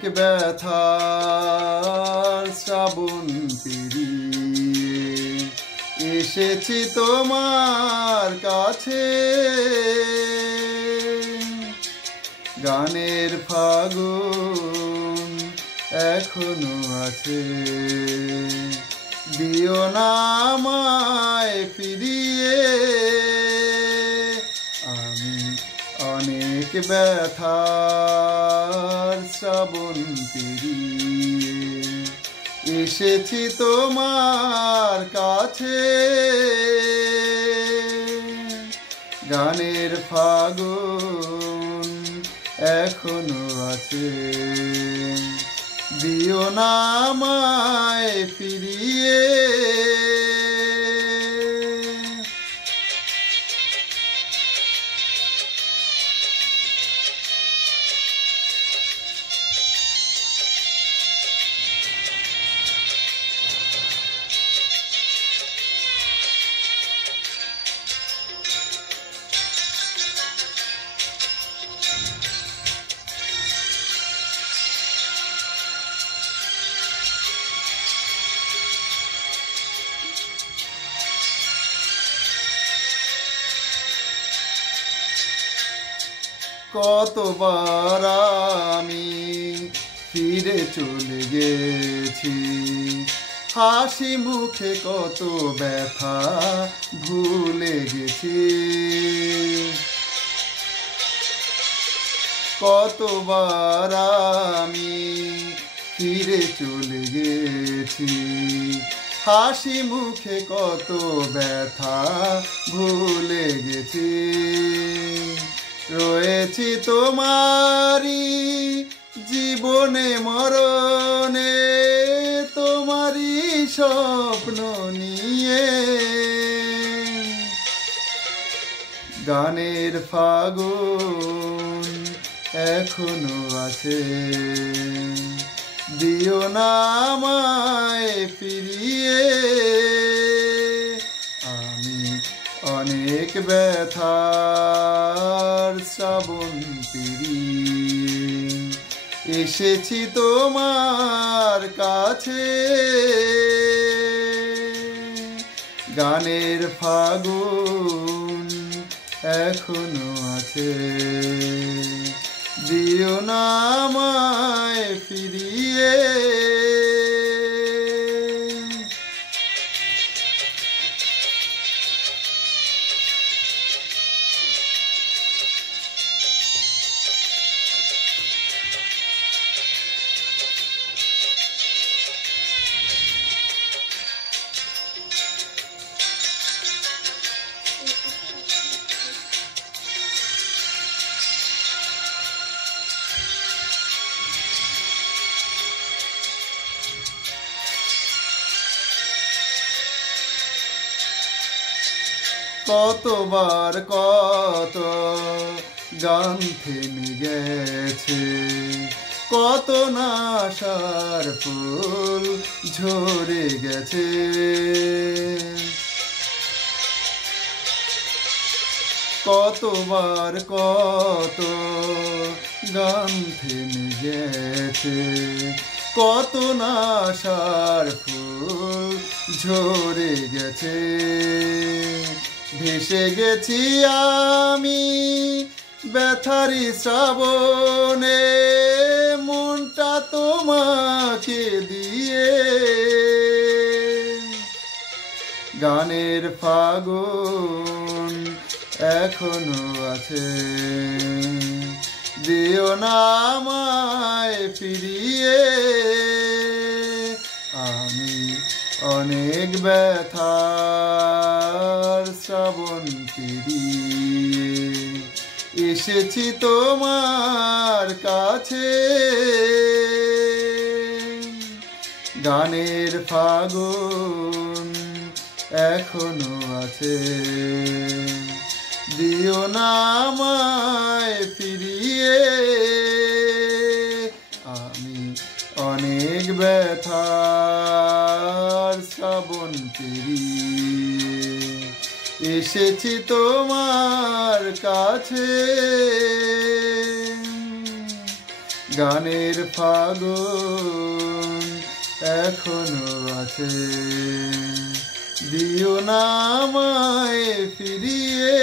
অনেক ব্যথার শ্রাবণ পেরিয়ে এসেছি তোমার কাছে। গানের ফাগুন এখনো আছে, দিও না আমায় ফিরিয়ে। আমি অনেক ব্যথার শ্রাবণ পেরিয়ে এসেছি তোমার কাছে। গানের ফাগুন এখনো আছে, দিও না আমায় ফিরিয়ে। কতবার আমি ফিরে চলে গেছি, হাসি মুখে কত ব্যথা ভুলে গেছি। কতবার আমি ফিরে চলে গেছি, হাসি মুখে কত ব্যথা ভুলে গেছি। রয়েছি তোমারি জীবনে মরণে, তোমারি স্বপ্ন নিয়ে। গানের ফাগুন এখনো আছে, দিও না আমায় ফিরিয়ে। আমি অনেক ব্যথার শ্রাবণ পেরিয়ে এসেছি তোমার কাছে। গানের ফাগুন এখনো আছে, দিও না আমায় ফিরিয়ে। কতবার কত গান থেমে গেছে, কত নাশার ফুল ঝরে গেছে। কতবার কত গান থেমে গেছে, কত নাশার ফুল ঝরে গেছে। ভেসে গেছি আমি ব্যথারি শ্রাবণে, মনটা তোমাকে দিয়ে। গানের ফাগুন এখনো আছে, দিও না আমায় ফিরিয়ে। আমি অনেক ব্যথার শ্রাবণ পেরিয়ে এসেছি তোমার কাছে। গানের ফাগুন এখনো আছে, দিও না আমায় ফিরিয়ে। আমি অনেক ব্যথার শ্রাবণ পেরিয়ে এসেছি তোমার কাছে। গানের ফাগুন এখনো আছে, দিও না আমায় ফিরিয়ে।